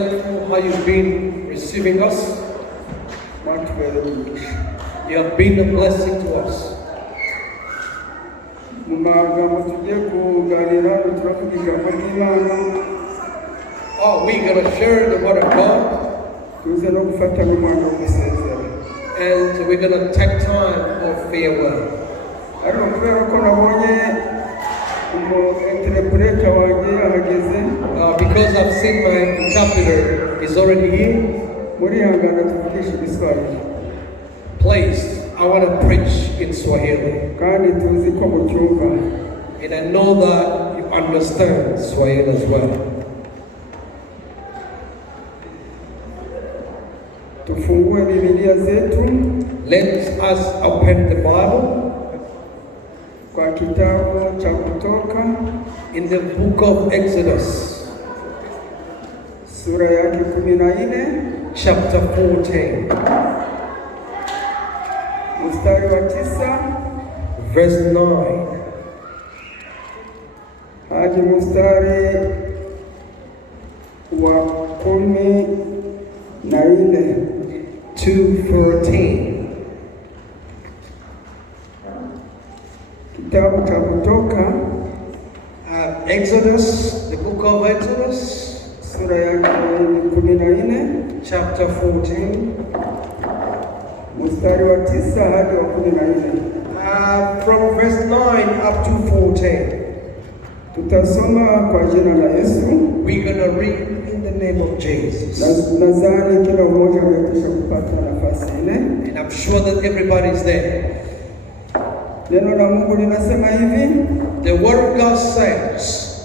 thankful how you've been receiving us. You have been a blessing to us. Oh, we're going to share the word of God. And we're going to take time for farewell. Because I've seen my interpreter is already here. Please, I want to preach in Swahili. And I know that you understand Swahili as well. Let us open the Bible in the book of Exodus, chapter 14, verse 9 hadi mstari wa 14 to 14. Kitabu cha Kutoka, Exodus, the book of Exodus, sura yake 14, chapter 14, mstari wa 9 hadi wa 14. From verse 9 up to 14. Tutasoma kwa jina la Yesu. We're going to read in the name of Jesus. Nadhani kila mmoja amekwisha kupata nafasi ile. And I'm sure that everybody is there. Neno la Mungu linasema hivi. The word of God says,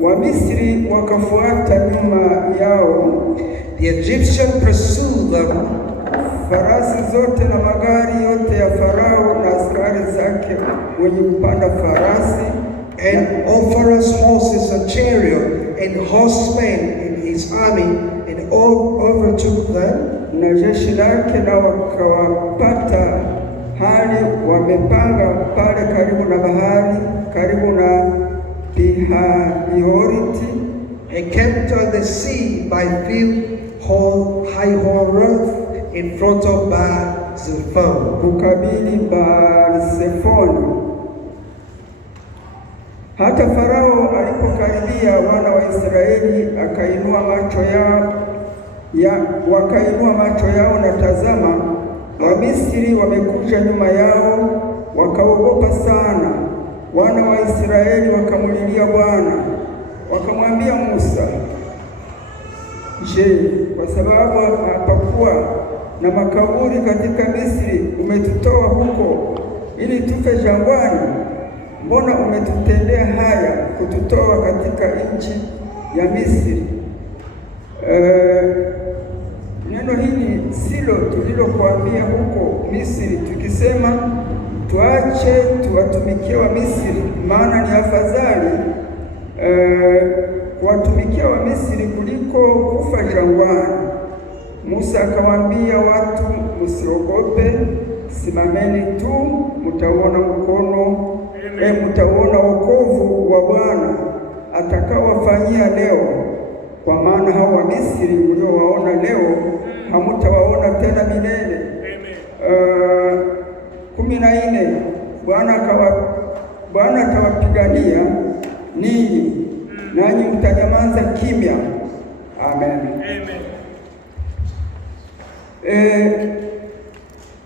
Wamisri wakafuata nyuma yao. The Egyptian pursued them. Farasi zote na magari yote ya Farao na askari zake wenye kupanda farasi, and all Pharaoh's horses and chariot and horsemen in his army, and all overtook them. Na jeshi lake na wakawapata hali wamepanga pale karibu na bahari, karibu na Pihahiroti, and camped on the sea by Pi-hahiroth in front of Baal-zephon, kukabili Baal-zephoni. Hata Farao alipokaribia, wana wa Israeli wakainua macho yao na tazama, Wamisri wamekuja nyuma yao, wakaogopa sana. Wana wa Israeli wakamulilia Bwana, wakamwambia Musa, je, kwa sababu hapakuwa na makaburi katika Misri umetutoa huko ili tufe jangwani? Mbona umetutendea haya kututoa katika nchi ya Misri? Neno hili silo tulilokuambia huko Misri tukisema, tuache tuwatumikie wa Misri, maana ni afadhali kuwatumikia wa Misri kuliko kufa jangwani. Musa akawaambia watu, msiogope, simameni tu, mtaona wokovu wa Bwana atakaowafanyia leo, kwa maana hao wa Misri mliowaona leo hamtawaona tena milele. 14 Bwana atawapigania ninyi, nanyi mtanyamaza kimya. Amen.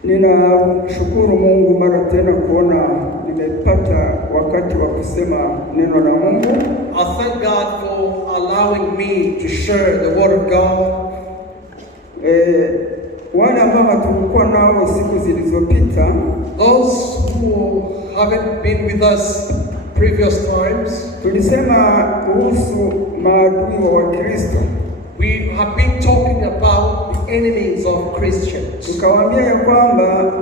Ninashukuru Mungu mara tena kuona nimepata wakati wa kusema neno la Mungu. I thank God for allowing me to share the word of God. Wale ambao hatukuwa nao siku zilizopita, those who haven't been with us previous times, tulisema kuhusu maadui wa Wakristo. We have been talking about the enemies of Christians. Tukawaambia ya kwamba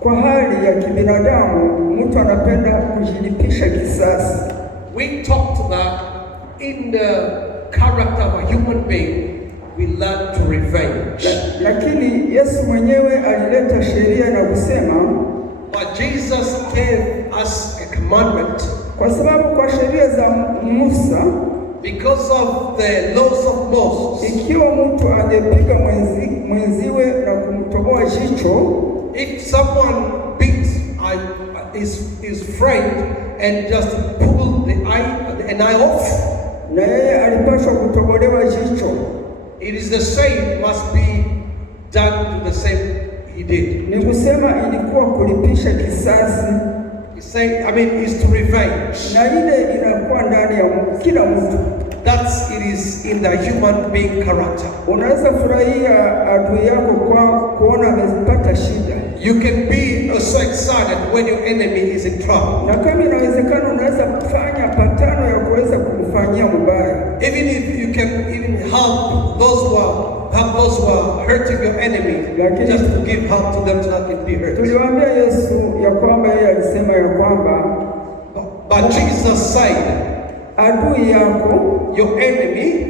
kwa hali ya kibinadamu mtu anapenda kujilipisha kisasi. We talked that in the character of a human being, we learn to revenge. Lakini Yesu mwenyewe alileta sheria na kusema, but Jesus gave us a commandment. Kwa sababu kwa sheria za Musa because of the laws of Moses. Ikiwa mtu angepiga mwenziwe na kumtoboa jicho, if someone beats his friend and just pull an eye off, na yeye alipaswa kutobolewa jicho, it is the same, must be done to the same he did. Ni kusema ilikuwa kulipisha kisasi. Is to revenge. Na ile inakuwa ndani ya kila mtu. It is in the human being character. Unaweza furahia adui yako kwa kuona amepata shida. You can be so excited when your enemy is in trouble. Na kama inawezekana unaweza kufanya patano ya kuweza kumfanyia mbaya. Even if you can even help those who are hurting your enemy, just to give help to them so that they can be hurt. Tuliwaambia Yesu ya kwamba yeye alisema ya kwamba, but Jesus said, adui yako, your enemy,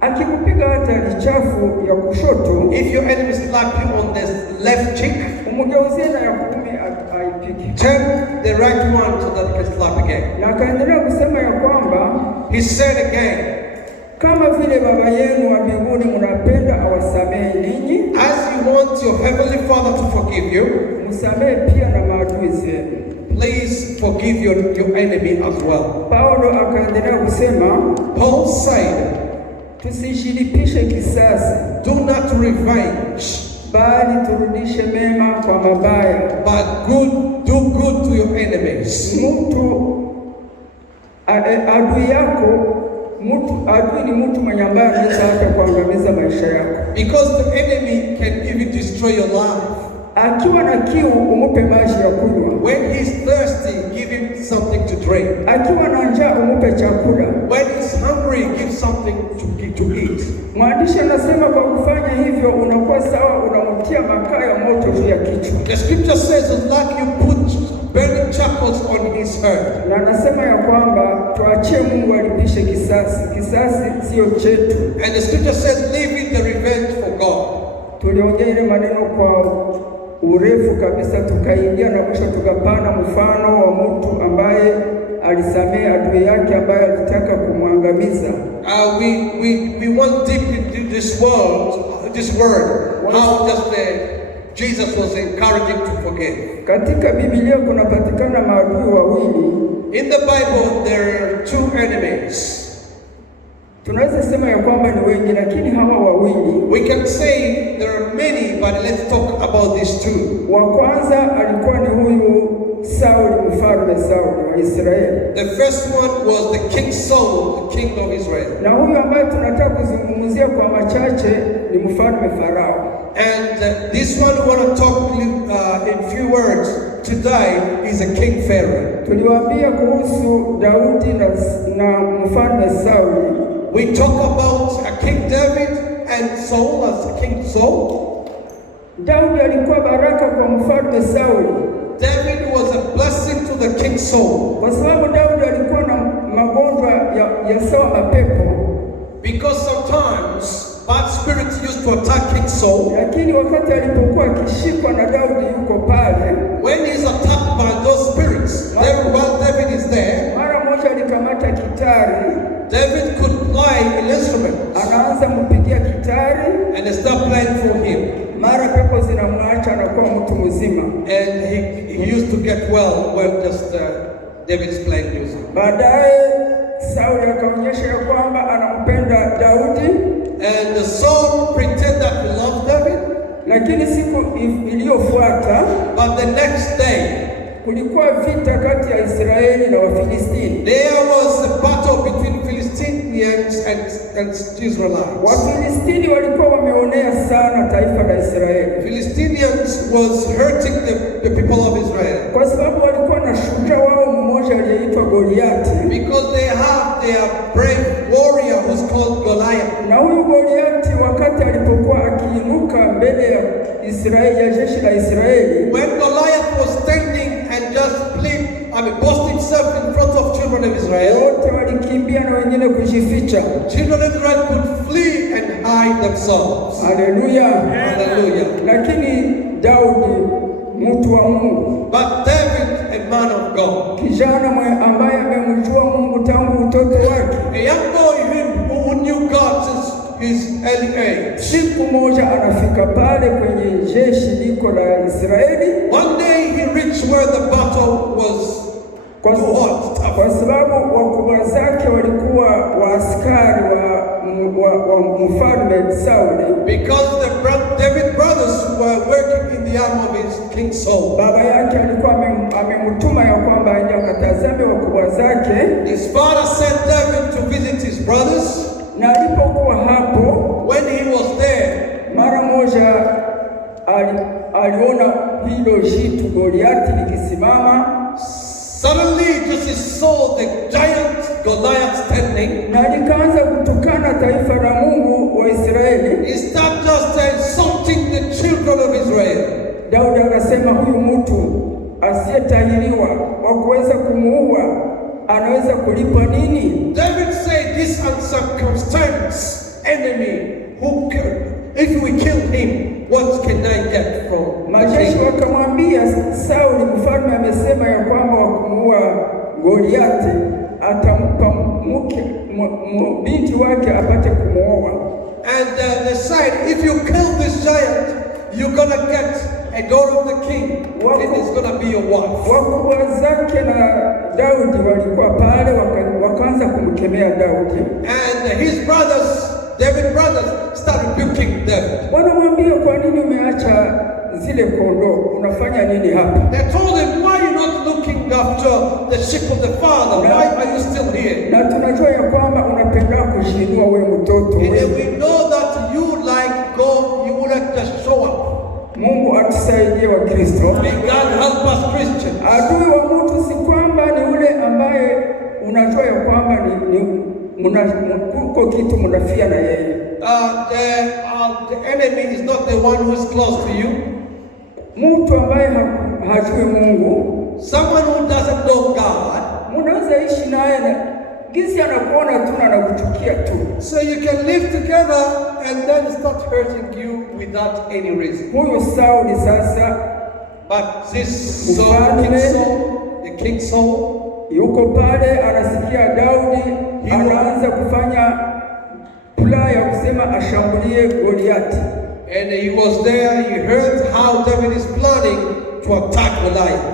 akikupiga hata lichafu ya kushoto, if your enemy slap you on the left cheek, umgeuzie na ya kuume aipige. Turn the right one so that he can slap again. Na akaendelea kusema ya kwamba, he said again, kama vile Baba yenu wa mbinguni mnapenda awasamehe ninyi, as you want your heavenly Father to forgive you, msamehe pia na maadui zenu. Please forgive your enemy as well. Paulo akaendelea kusema, Paul said, tusijilipishe kisasi, do not revenge, bali turudishe mema kwa mabaya, but do good to your enemies. Mtu adui yako, adui ni mtu mwenye ambaye anaweza hata kuangamiza maisha yako. Because the enemy can even destroy your life. Akiwa na kiu umupe maji ya kunywa. When he's thirsty, give him something to drink. Akiwa na njaa umupe chakula. When he's hungry, give something to eat. Mwandishi anasema kwa kufanya hivyo unakuwa sawa, unamtia makaa ya moto juu ya kichwa. The scripture says it's like you put burning charcoal on his head. Na anasema ya kwamba tuachie Mungu alipishe kisasi. Kisasi sio chetu. And the scripture says leave it the revenge for God. Tuliongea ile maneno kwa urefu kabisa, tukaingia na mwisho tukapana mfano wa mtu ambaye alisamehe adui yake ambaye alitaka kumwangamiza. We went deep into this word, how just Jesus was encouraging to forgive. Katika Biblia kunapatikana maadui wawili. In the Bible there are two enemies. Tunaweza sema ya kwamba ni wengi, lakini hawa wawili. We can say there are many, but let's talk about these two. Wa kwanza alikuwa ni huyu Sauli, mfalme Sauli wa Israeli. The first one was the King Saul, the king of Israel. Na huyu ambaye tunataka kuzungumzia kwa machache ni mfalme Farao. And this one we want to talk in few words today is a King Pharaoh. Tuliwaambia kuhusu Daudi na mfalme Sauli. We talk about a King David and Saul as King Saul. Daudi alikuwa baraka kwa mfalme Sauli. David was a blessing to the King Saul. Kwa sababu Daudi alikuwa na magonjwa ya sawa mapepo. Because sometimes bad spirits used to attack King Saul. Lakini wakati alipokuwa akishikwa na Daudi yuko pale, when he's attacked by those spirits, while David is there, mara moja alikamata kitari. David could play an instrument. Anaanza mpigia kitari and they start playing for him. Mara pepo zinamwacha anakuwa mtu mzima. And he used to get well when just David's playing music. Baadaye Sauli akaonyesha ya kwamba anampenda Daudi. And Saul pretended that he loved David. Lakini siku iliyofuata, but the next day, kulikuwa vita kati ya Israeli na Wafilistini. There was a battle between Philistines and Israelites. Wafilistini walikuwa wameonea sana taifa la Israeli. Philistines was hurting the people of Israel. Kwa sababu walikuwa na shujaa wao mmoja aliyeitwa Goliathi. Because they have their brave warrior who's called Goliath. Na huyu Goliathi wakati alipokuwa akiinuka mbele ya Israeli, ya jeshi la Israeli, when Goliath was standing and just boast himself in front of children of Israel, wote walikimbia na wengine kujificha. Children of Israel could flee and hide themselves. Hallelujah. Hallelujah. Lakini Daudi, mtu wa Mungu, but David, a man of God. kijana ambaye amemjua Mungu tangu utoto wake. A young boy who knew God since his early age. Siku moja anafika pale kwenye jeshi liko la Israeli. One day he reached where the battle was too hot. Kwa sababu wakubwa zake walikuwa waaskari wa mfalme Sauli. Because David brothers were working in the army of his King Saul. Baba yake alikuwa amemtuma ya kwamba aende akatazame wakubwa zake. His father sent David to visit his brothers. Na alipokuwa hapo, when he was there, mara moja aliona hilo jitu Goliathi likisimama. Suddenly just he saw the giant Goliath standing. Na likaanza kutukana taifa la Mungu wa Israeli. He started just insulting the children of Israel. Daudi akasema huyu mtu asiyetahiriwa wa kuweza kumuua anaweza kulipa nini? David said this uncircumcised enemy who could, if we kill him, what can I get from? Majeshi wakamwambia Sauli, mfalme amesema ya kwamba wa kumuua Goliathi atampa binti wake apate kumuoa. And they said, if you kill this giant, you're gonna get a daughter of the king, and it's gonna be your wife. Wakubwa zake na Daudi walikuwa pale, wakaanza kumkemea Daudi. And his brothers, David's brothers, started rebuking David. Wanamwambia, kwa nini umeacha zile kondoo? Unafanya nini hapa? They told him, why are you not looking after the sheep of the father? Why are you still here? Na tunajua ya kwamba unapenda kujiinua wewe mtoto. And we know that you like God, you would like to show up. Mungu atusaidie wa Kristo. May God help us Christians. Adui wa mtu si kwamba ni ule ambaye unajua ya kwamba kuko kitu mnafia na yeye. The enemy is not the one who is close to you. Mtu ambaye hajui Mungu, someone who doesn't know God, mnaweza ishi naye na gisi anakuona tu na anakuchukia tu. So you can live together and then start hurting you without any reason. Huyo Sauli sasa, but this King Saul, yuko pale anasikia Daudi anaanza kufanya plan ya kusema ashambulie Goliathi. And he was there, he heard how David is planning to attack Goliath.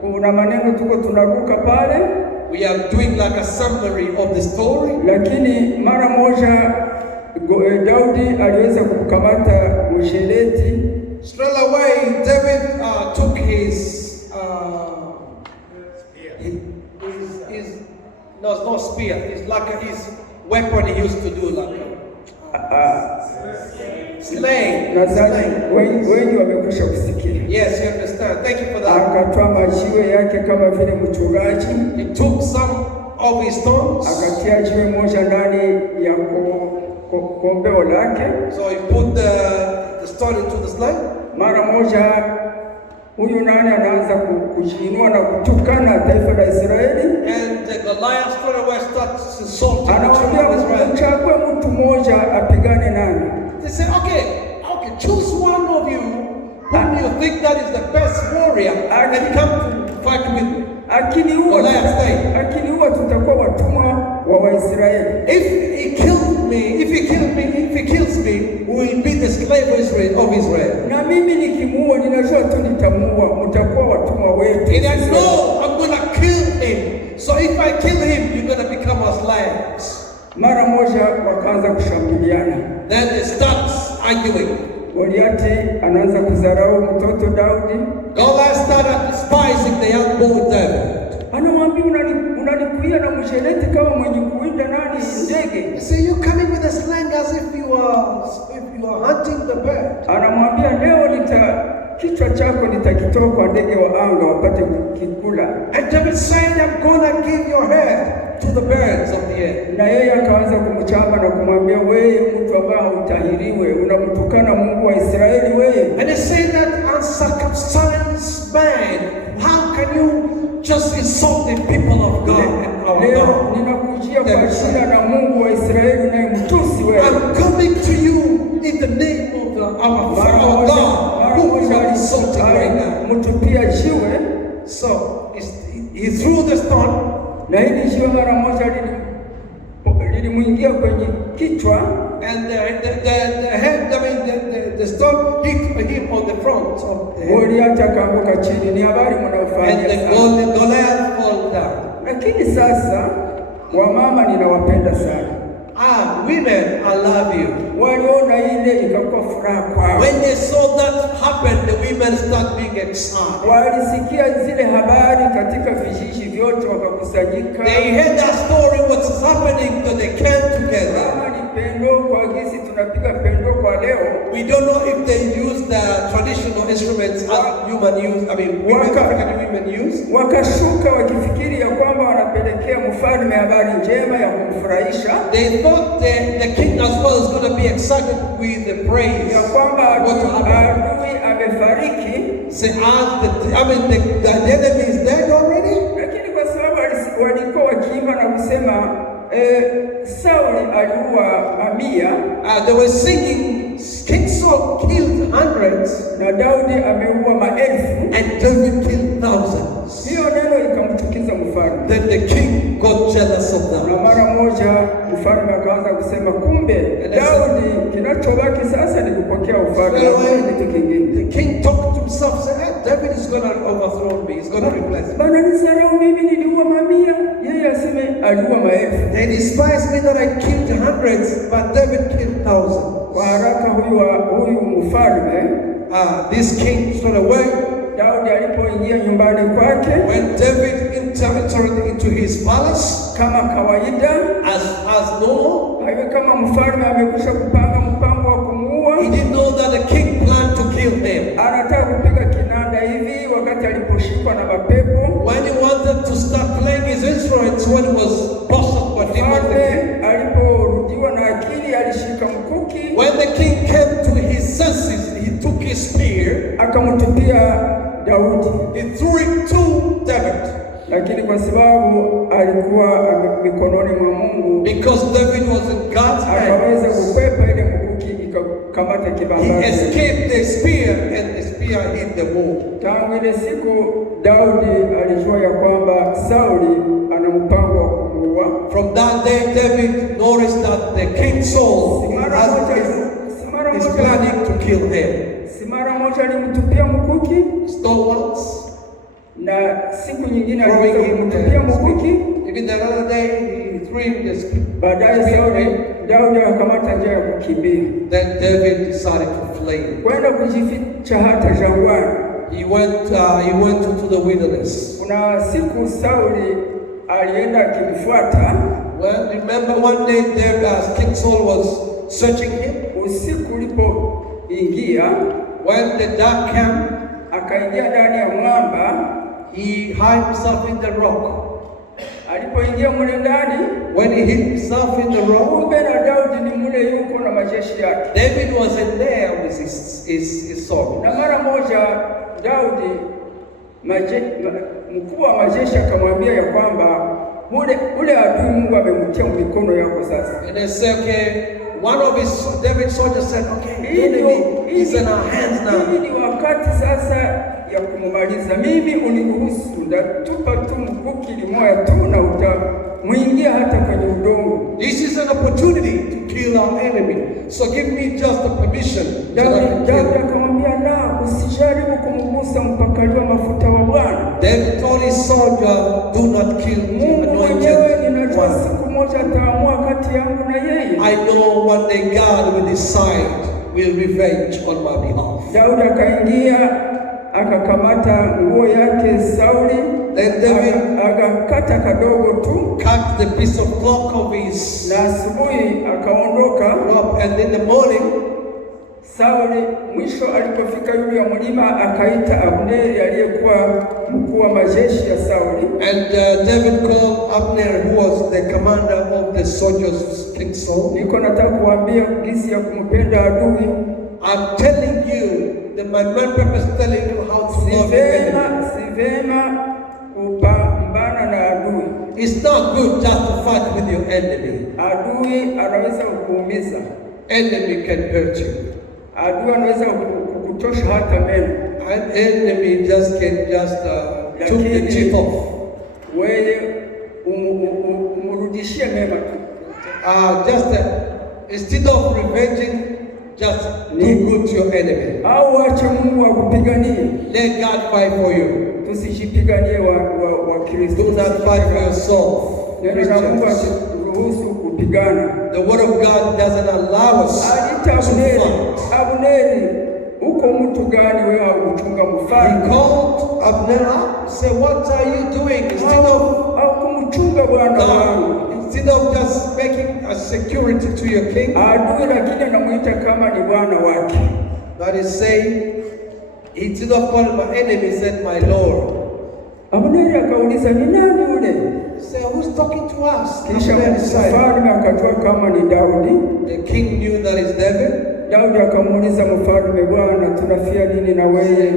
Kuna maneno tuko tunaruka pale. We are doing like a summary of the story. Lakini mara moja Daudi aliweza kukamata mjeledi. Straight away David took his no, it's not spear. It's like his weapon he used to do, like sling. Wengi wamekwisha kusikia. Yes, you understand. Thank you for that. Akatoa majiwe yake kama vile mchungaji. He took some of his stones. Akatia jiwe moja ndani ya kombeo lake. So he put the stone into the sling. Mara moja huyu nani anaanza kujiinua na kutukana taifa la Israeli. And Goliath straight away starts insulting the children of Israel. Chague mtu mmoja apigane nani. They say, okay, choose one of you whom you think that is the best warrior and come to fight with me. Akiniua tutakuwa watumwa wa Waisraeli. If he kills me, we will be the slave of Israel. Na mimi nikimuua, ninajua tu nitamuua, mtakuwa watumwa wetu. And I know I'm going to kill him. So if I kill him, you're going to become our slaves. Mara moja wakaanza kushambuliana. Then they start arguing. Goliathi anaanza kudharau mtoto Daudi. Goliath started despising the young boy David. Anamwambia unanikuia na msheleti kama mwenye kuinda nani ndege. So you coming with a sling as if you are hunting the bird. Anamwambia leo kichwa chako nitakitoa kwa ndege wa anga wapate kukula. And David said, I'm gonna give your head to the birds of the air. Na yeye akaanza kumchamba na kumwambia, wewe mtu ambaye hutahiriwe, unamtukana Mungu wa Israeli wewe. And he said that uncircumcised man, how can you just insult the people of God and our God? Ninakujia kwa jina la Mungu wa Israeli na mtusi wewe. I'm coming to you in the name of our God, who we are insulting right now. Mtupia jiwe. So he threw the stone, na hili jiwe mara moja lilimwingia kwenye kichwa, and the head, the stone hit him on the front of the head. Goliath akaanguka chini. Ni habari mnaofahamu. And the Goliath fell down. Lakini sasa wamama ninawapenda sana. Women, I love you. Waliona ile ikakuwa furaha kwao. When they saw that happen, the women start being excited. Walisikia zile habari katika vijiji vyote, wakakusanyika. They heard that story, what's happening, so they came together. Kama ni pendo kwa gisi tunapiga pendo kwa leo. We don't know if they use the traditional instruments as human use. I mean, African women use. Wakashuka wakifikiri ya kwamba wanapelekea mfalme habari njema ya kumfurahisha. They thought the king as well is going to be excited with the praise. Ya kwamba adui amefariki. Say, the enemy is dead already. Lakini kwa sababu walikuwa wakiimba na kusema Sauli aliua mamia. They were singing, King Saul killed hundreds, na Daudi ameua maelfu, and David killed thousands. Hiyo neno ikamchukiza mfalme. Then the king got jealous of that. Na mara moja mfalme akaanza kusema, kumbe Daudi, kinachobaki sasa ni kupokea ufalme. The king talked to himself, said, David is going to overthrow me. He's going to replace me. Bana nisarau mimi niliua mamia, yeye aseme aliua maelfu. They despise me that I killed hundreds, but David killed thousands. Kwa haraka huyu mfalme, this king straight away, Daudi alipoingia nyumbani kwake, when David entered into his palace, kama kawaida, as normal, hayo kama mfalme amekwisha kupanga mpango wa kumuua. He didn't know that the king planned to kill him. Anataka kupiga kinanda hivi wakati aliposhikwa na mapepo. When he wanted to start playing his instruments, when he was possessed by demons, aliporudiwa na akili alishika mkuki. when the king came to his senses, he took his spear, akamtupia Daudi. He threw it to David. Lakini kwa sababu alikuwa mikononi mwa Mungu, because David was in God's hands, akaweza kukwepa ile mkuki ikakamata kibamba. He escaped the spear, and the spear hit the wall. Tangu ile siku Daudi alijua ya kwamba Sauli ana mpango wa kumuua. From that day David noticed that the king Saul is planning to kill him. Mara moja alimtupia mkuki, stones, na siku nyingine alimtupia mkuki. Even the other day he threw him the spear. Baadaye Daudi akamata njia ya kukimbia. Then David decided to flee. Kwenda kujificha hata jangwani. He went to the wilderness. Kuna siku Sauli alienda akimfuata. Well, remember one day King Saul was searching him. Usiku ulipoingia, when the dark came, akaingia ndani ya mwamba. He hid himself in the rock. Alipoingia mule ndani, when he hid himself in the rock, kumbe na Daudi ni mule yuko na majeshi yake. David was in there with his sword. Na mara moja Daudi mkuu wa majeshi akamwambia ya kwamba ule adui Mungu amemtia mikono yako sasa. And they said, okay, one of David's soldiers said, okay, the enemy is in our hands now. Hii ni wakati sasa ya kumaliza. Mimi uniruhusu, ndatupa tu mkuki limoya tu na utamwingia hata kwenye udongo. This is an opportunity to kill our enemy. So give me just the permission. Daudi akamwambia, la, usijaribu kumgusa mpakaliwa mafuta wa Bwana. David told his soldier, do not kill Mungu mwenyewe ninajua siku moja ataamua kati yangu na yeye. I know one day God will decide, will revenge on my behalf. Daudi akaingia akakamata nguo yake Sauli, then David akakata kadogo tu, cut the piece of cloth of his, na asubuhi akaondoka. And in the morning Sauli mwisho alipofika yule ya mlima akaita Abneri aliyekuwa mkuu wa majeshi ya Sauli. And David called Abner, who was the commander of the soldiers, King Saul. Niko nataka kuambia jinsi ya kumpenda adui. I'm telling you, my main purpose is telling you how to love your enemy. Si vema kupambana na adui. It's not good just to fight with your enemy. Adui anaweza kukuumiza. Enemy can hurt you. Adui anaweza kukuchosha hata meno. An enemy just can took the teeth off. wewe umrudishie mema tu. Instead of revenging, just do good to your enemy. Au acha Mungu akupiganie. Let God fight for you. Tusijipiganie wa Kristo. Do not fight for yourself. Neno la Mungu haturuhusu kupigana. The word of God doesn't allow us to fight. Abneri, uko mtu gani wewe uchunga mfalme? He called Abner up, said, what are you doing? Instead of just making a security to your king, but he said, instead of calling my enemy, he said, my Lord. Abneri akauliza ni nani yule? He said, who's talking to us? Kisha mfalme akajua kama ni Daudi. The king knew that it's David. Daudi akamuuliza mfalme, Bwana, tunafia nini na wewe?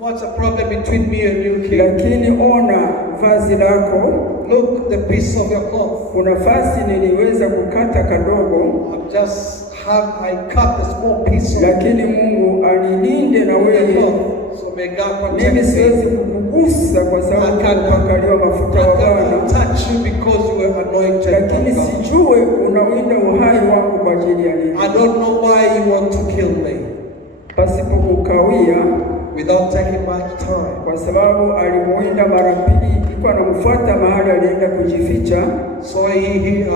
What's the problem between me and you, king? Lakini ona vazi lako. Look, the piece of your cloth. Kuna vazi niliweza kukata kadogo. I cut a small piece of lakini Mungu anilinde na wewe. So may God protect mimi siwezi kukugusa kwa sababu umepakaliwa mafuta wa Bwana. Touch you because you were anointed. Lakini sijue unawinda uhai wangu kwa ajili ya nini. I don't know why you want to kill me. Pasipo kukawia, without taking much time. Kwa sababu alimuinda mara mbili, ilikuwa anamfuata mahali alienda kujificha. So he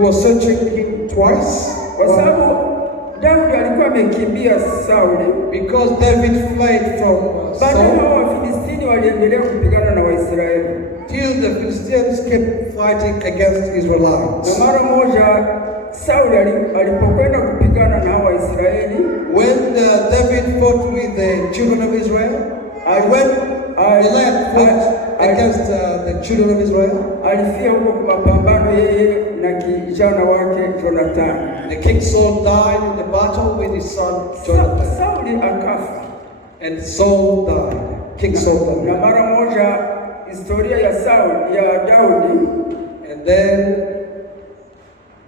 was searching him twice. Kwa sababu Daudi alikuwa amekimbia Sauli. Because David fled from Saul. Baadaye Wafilistini waliendelea kupigana na Waisraeli. Till the Philistines kept fighting against Israelites. Na mara moja Sauli alipokwenda kupigana na Waisraeli, when David fought with the children of Israel, Goliath fought against the children of Israel, alifia huko kwa mapambano yeye na kijana wake Jonathan. The king Saul died in the battle with his son Jonathan. Sauli akafa. And Saul died. King Saul died. Na mara moja historia ya Daudi, and then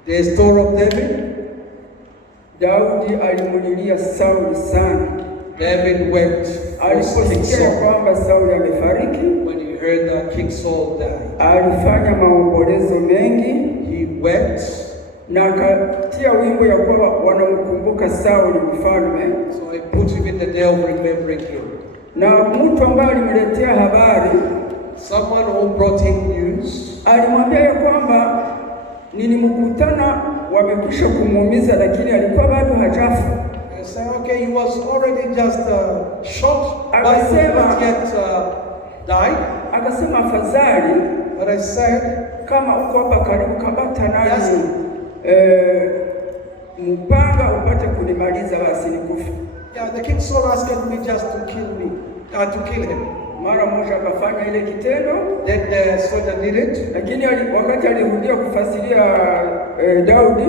the story of David. Daudi alimulilia Sauli sana. David wept aliposikia kwamba Sauli amefariki. When he heard that King Saul died, alifanya maombolezo mengi. He wept. Na akatia wimbo ya kwamba wanamkumbuka Sauli mfalme. So he put him in the day of remembering him. Na mtu ambaye alimletea habari, someone who brought him news, alimwambia ya kwamba nilimkutana wamekwisha kumuumiza, lakini alikuwa bado hajafa. He said, okay, he was already just shot, but he not yet died. Akasema afadhali, but I said, kama uko hapa karibu kabata nani mpanga upate kunimaliza basi nikufe. Yeah, the king Saul asked me just to kill him. Mara moja akafanya ile kitendo. Then the soldier did it. Lakini wakati alirudia kufasiria Daudi,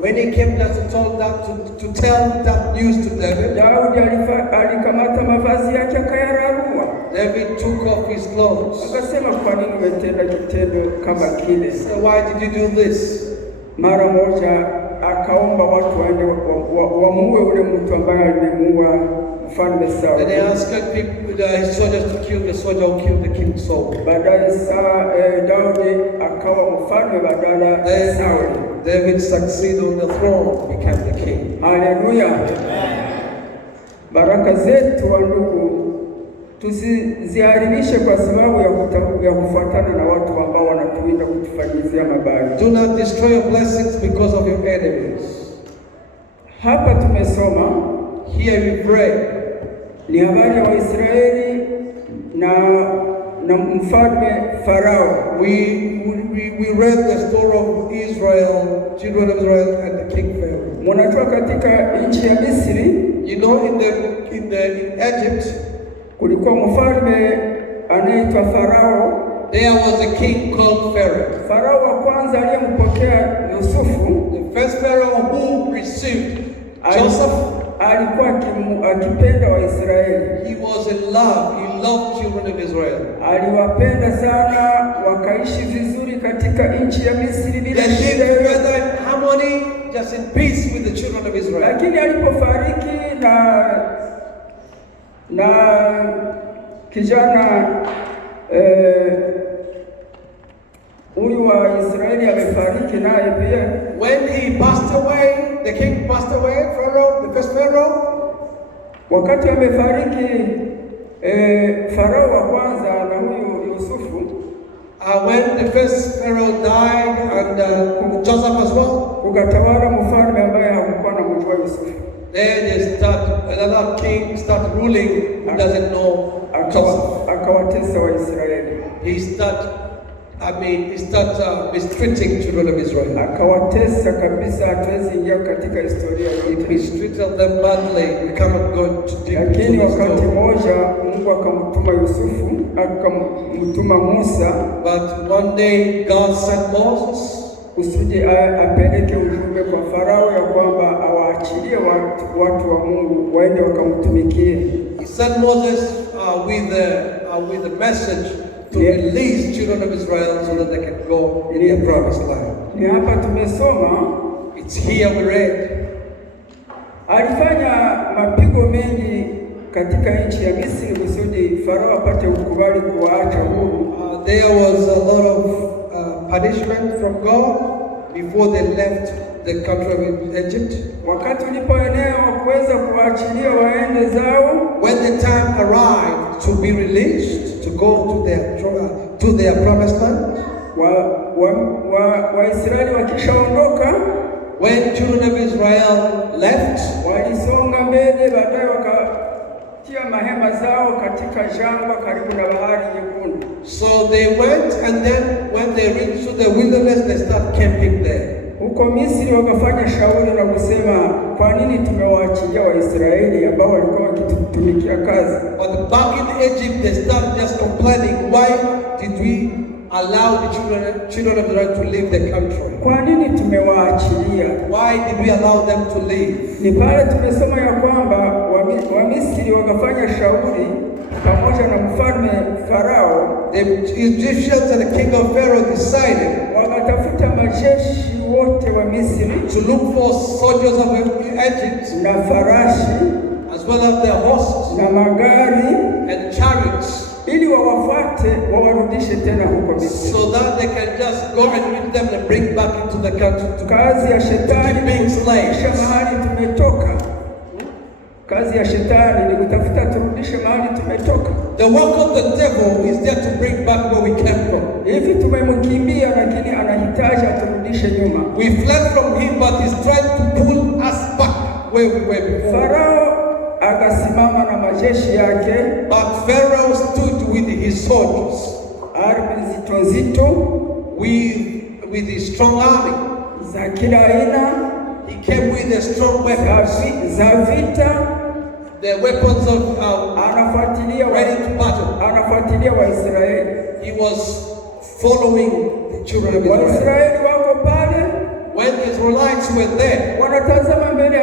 when he came just to tell that news to David, Daudi alikamata mavazi yake akayararua. David took off his clothes. Akasema, kwa nini umetenda kitendo kama kile? So why did you do this? Mara moja akaomba watu waende wamuue ule mtu ambaye alimuua mfalme Saul. Then he asked his soldiers to kill the soldier who killed the king Saul. Baadaye Daudi akawa mfalme badala ya Saul. David succeeded on the throne, became the king. Hallelujah. Baraka zetu wa ndugu tusiziharibishe kwa sababu ya kufuatana na watu ambao wanatuinda kutufanyizia mabaya. Do not destroy your blessings because of your enemies. Hapa tumesoma, here we pray, ni habari ya Waisraeli na mfalme Farao. We read the story of Israel, children of Israel, and the king Pharaoh. Mnajua katika nchi ya Misri, you know, in Egypt, kulikuwa mfalme anaitwa Farao. There was a king called Pharaoh. Farao wa kwanza aliyempokea Yusufu, the first Pharaoh who received Joseph, alikuwa akipenda Waisraeli. He was in love. He loved children of Israel. Aliwapenda sana, wakaishi vizuri katika nchi ya Misri bila shida yoyote, in harmony, just in peace with the children of Israel. Lakini alipofariki na kijana lakini amefariki naye pia. When he passed away, the king passed away, Pharaoh, the first Pharaoh. Wakati amefariki Farao wa kwanza na huyu Yusufu, when the first Pharaoh died and Joseph as well, ukatawala mfalme ambaye hakuwa anamjua Yusufu. Then another king start ruling who doesn't know Joseph. Akawatesa Waisraeli. He start mistreating children of Israel. Akawatesa kabisa, hatuwezi ingia katika historia hii. He mistreated them badly. We cannot go to deep into Lakini the wakati story. mmoja Mungu akamtuma Yusufu, akamtuma Musa. But one day God sent Moses kusudi apeleke ujumbe kwa Farao ya kwamba awaachilie watu wa Mungu waende wakamtumikie. He sent Moses with a message to release children of Israel so that they can go in their promised land. Ni hapa tumesoma, It's here we read. Alifanya mapigo mengi katika nchi ya Misri kusudi Farao apate ukubali kuwaacha huru. There was a lot of punishment from God before they left the country of Egypt. Wakati ulipoenea kuweza kuachilia waende zao, when the time arrived to be released to go to their promised land, Waisraeli wakishaondoka, when children of Israel left, walisonga mbele, baadaye wakatia mahema zao katika jangwa karibu na bahari Nyekundu. So they went, and then when they reached to the wilderness, they start camping there. Huko Misri wakafanya shauri na kusema, kwa nini tumewaachilia Waisraeli ambao walikuwa wakitutumikia kazi? But back in Egypt, they start just complaining, why did we allow the children of Israel to leave the country? Kwa nini tumewaachilia? Why did we allow them to leave? Ni pale tumesoma ya kwamba Wamisri wakafanya shauri pamoja na mfalme Farao. The Egyptians and the king of Pharaoh decided wakatafuta majeshi wote wa Misri to look for soldiers of Egypt na farashi as well as their horses na magari and chariots, ili wawafuate wawarudishe tena huko Misri, so that they can just go and meet them and bring back into the country to kazi ya shetani being slaves. Mahali tumetoka. Kazi ya shetani ni kutafuta turudishe mahali tumetoka. The work of the devil is there to bring back where we came from. Hivi tumemkimbia, lakini anahitaji aturudishe nyuma. We fled from him, but he's trying to pull us back where we were before. Farao akasimama na majeshi yake, but Pharaoh stood with his soldiers, army nzito nzito, with his strong army za kila aina. He came with a strong weapons za vita, the weapons of ready to battle. Anafuatilia Waisraeli. He was following the children of Israel. Waisraeli wako pale, when the Israelites were there, wanatazama mbele,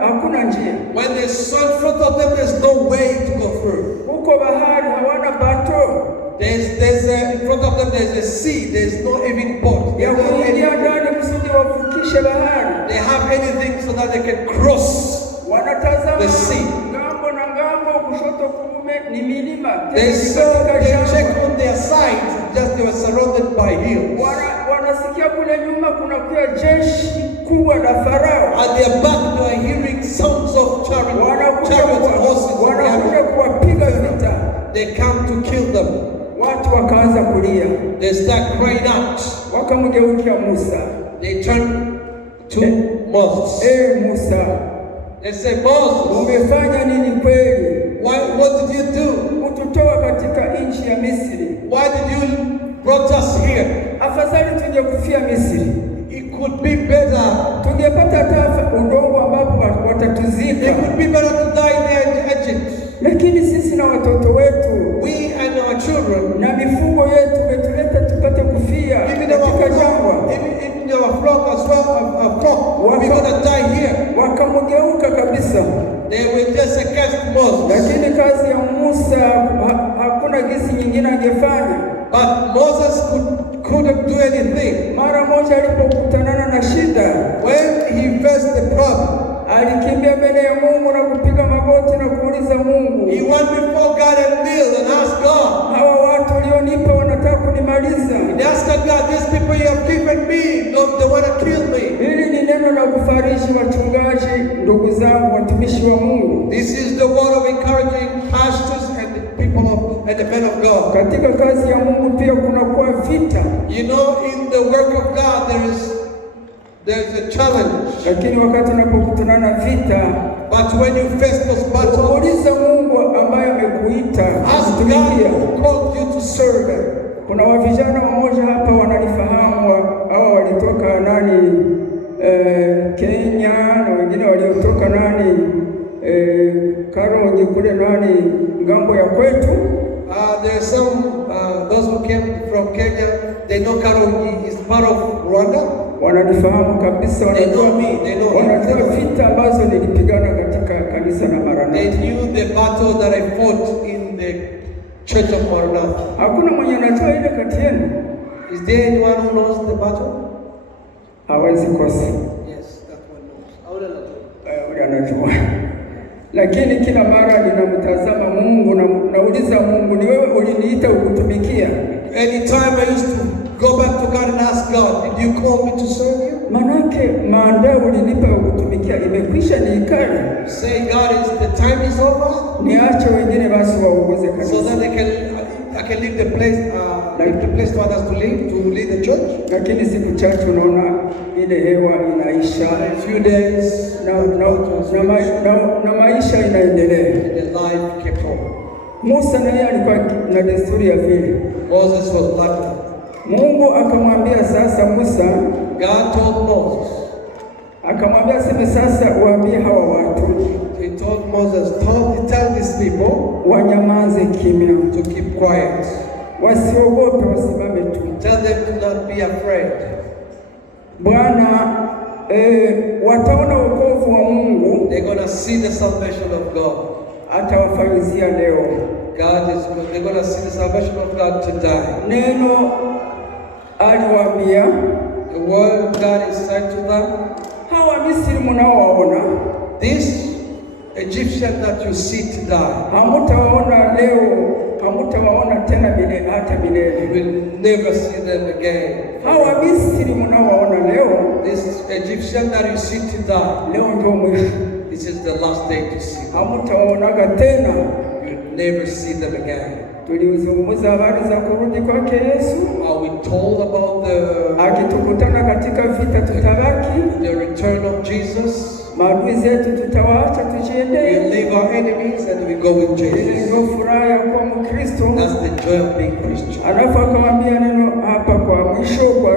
hakuna njia. when they saw in front of them, there's no way to go through. Huko bahari hawana bato. There's in front of them there's a sea. There's no even boat. They have anything so that they can cross the sea. They check on their sides, just they were surrounded by hills. At their back they were hearing sounds of chariots and horses. They come to kill them. Watu wakaanza kulia. They start crying out. Wakamgeukia Musa. They turn to Moses. Musa. They say, Moses, umefanya nini kweli? What did you do? Kututoa katika nchi ya Misri. Why did you brought us here? Afadhali tungekufia Misri. It could be better. Tungepata hata udongo ambapo watatuzika. It could be better to die there in Egypt. Lakini sisi na watoto wetu, we and our children, na mifugo yetu umetuleta tupate kufia katika jangwa. Even our flock as well, we're gonna die here. Wakamgeuka kabisa. They were just against Moses. Lakini kazi ya Musa hakuna gisi nyingine angefanya. But Moses couldn't do anything. Mara moja alipokutana na shida, when he faced the problem, alikimbia mbele ya Mungu na kupiga magoti na kuuliza Mungu. He went before God and kneeled and asked God, hawa watu ulionipa wanataka kunimaliza. He asked God, these people you have given me, they want to kill me. Hili ni neno la kufariji wachungaji, ndugu zangu, watumishi wa Mungu. This is the word of encouraging pastors and the people and the men of God. Katika kazi ya Mungu pia kunakuwa vita. You know, in the work of God there's a challenge. Lakini wakati unapokutana na vita, but when you face those battles, uliza Mungu ambaye amekuita, ask God who called you to serve Him. Kuna vijana mmoja hapa wanalifahamu, hao walitoka Kenya, na wengine waliotoka Karongi kule ngambo ya kwetu. There are some those who came from Kenya. They know Karongi is part of Rwanda. Wananifahamu kabisa, wanajua vita ambazo nilipigana katika kanisa la Maranatha. They knew the battle that I fought in the Church of Maranatha. Hakuna mwenye anajua ile kati yenu. Is there anyone who knows the battle? Hawezi kosa. Yes, that one knows. Ule anajua. Lakini kila mara ninamtazama Mungu na nauliza Mungu, ni wewe uliniita ukutumikia? Anytime I used to go back to God and ask God, did you call me to serve you? Manake maandao ulinipa ukutumikia imekwisha, ni ikali. Say, God, the time is over. Niache wengine basi waongoze kanisa. So that I can leave the place for others to lead the church. Lakini siku chache unaona ile hewa inaisha. A few days na maisha inaendelea. The life kept on. Musa naye alikuwa na desturi ya vile. Moses was like that. Mungu akamwambia sasa Musa, God told Moses, akamwambia sema sasa uambie hawa watu. He told Moses, tell these people wanyamaze kimya, to keep quiet. Wasiogope, wasimame tu. Tell them to not be afraid. Bwana wataona wokovu wa Mungu. They're going to see the salvation of God. Atawafanyizia leo. They're going to see the salvation of God today. Neno aliwaambia, the word of God is said to them, hawa Misri mnaowaona, this Egyptian that you see today, hamutawaona leo, hamutawaona tena hata milele. You will never see them again. Hawa Misri mnaowaona leo, this Egyptian that you see today, leo ndio mwisho. This is the last day to see them. Hamutawaonaga tena. You will never see them again. Tulizungumza habari za kurudi kwake Yesu. We told about akitukutana katika vita tutabaki. The return of Jesus. Maadui zetu tutawaacha tujiendee. We leave our enemies and we go with Jesus. Ile ndio furaha ya kuwa Mkristo. That's the joy of being Christian. Alafu akawaambia neno hapa kwa mwisho kwa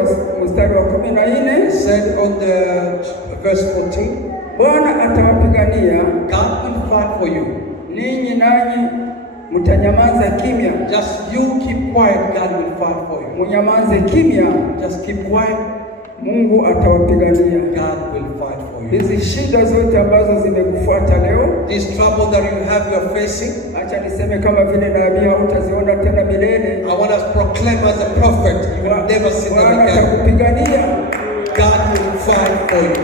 mstari wa 14. He said on the verse 14, Bwana atawapigania. God will fight for you. Ninyi nanyi mtanyamaza kimya. Just you keep quiet, God will fight for you. Munyamaze kimya. Just keep quiet. Mungu atawapigania. God will fight for you. Hizi shida zote ambazo zimekufuata leo, this trouble that you are facing, acha niseme kama vile nabii hautaziona tena milele. I want to proclaim as a prophet, you will never see them again. Bwana atakupigania. God will fight for you.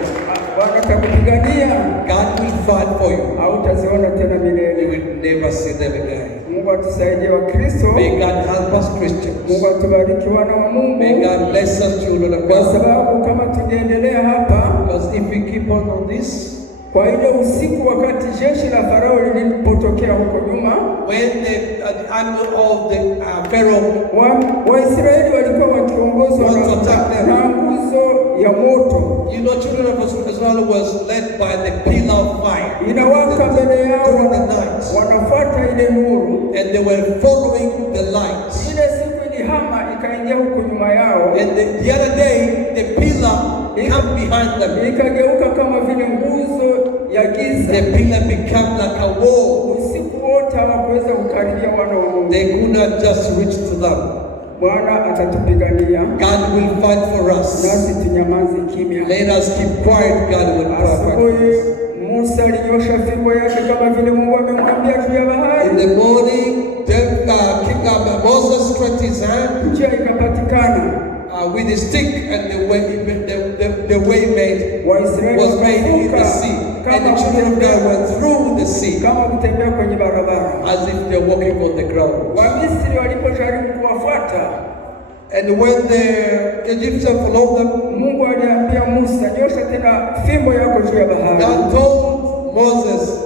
Bwana atakupigania. God will fight for you. Hautaziona tena milele. You will never see them again. Mungu atusaidie wa Kristo. May God help us Christians. Mungu atubariki wana wa Mungu. May God bless us children of God. Kwa sababu kama tungeendelea hapa, because if we keep on this, kwa ile usiku wakati jeshi la Farao lilipotokea huko nyuma, when the army of the Pharaoh, Waisraeli walikuwa wakiongozwa na nguzo ya moto. You know, children of Israel was led by the pillar of fire. Inawaka mbele yao, during the night, wanafuata ile nuru, and they were following the light. Ile siku ilihama ikaingia huko nyuma yao, and the other day the pillar came behind them. Ikageuka kama vile nguzo ya giza. The pillar became like a wall. Usiku wote hawakuweza kukaribia wana wa Mungu. They could not just reach to them. Bwana atatupigania. God will fight for us. Nasi tunyamaze kimya. Let us keep quiet. God will fight for us. Musa alinyosha fimbo yake kama vile Mungu amemwambia juu ya bahari. In the morning, Moses stretched his hand. Njia ikapatikana. With the stick, and the way made was made in the sea, and the children of God went through the sea, kama kutembea kwenye barabara, as if they're walking on the ground. Wamisri walipojaribu kuwafuata, And when the Egyptians followed them, Mungu aliambia Musa, nyosha tena fimbo yako juu ya bahari. God told Moses,